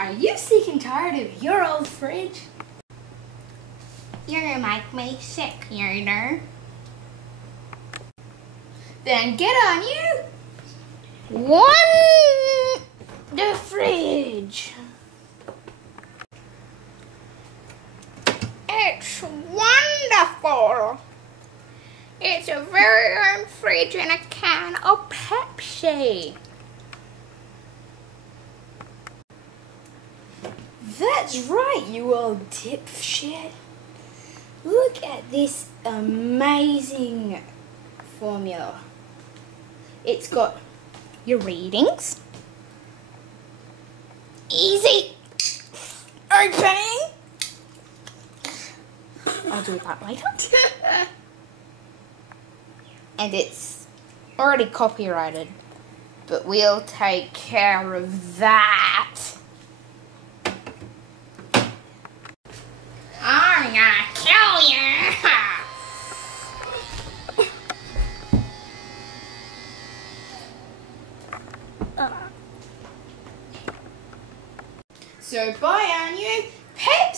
Are you sick and tired of your old fridge? You're gonna make me sick, you know. Then get on you! The fridge. It's wonderful. It's a very own fridge and a can of Pepsi. That's right, you old dipshit. Look at this amazing formula. It's got your readings, easy opening. I'll do that later. And it's already copyrighted, but we'll take care of that. I'm gonna kill you. So buy our new Pepsi.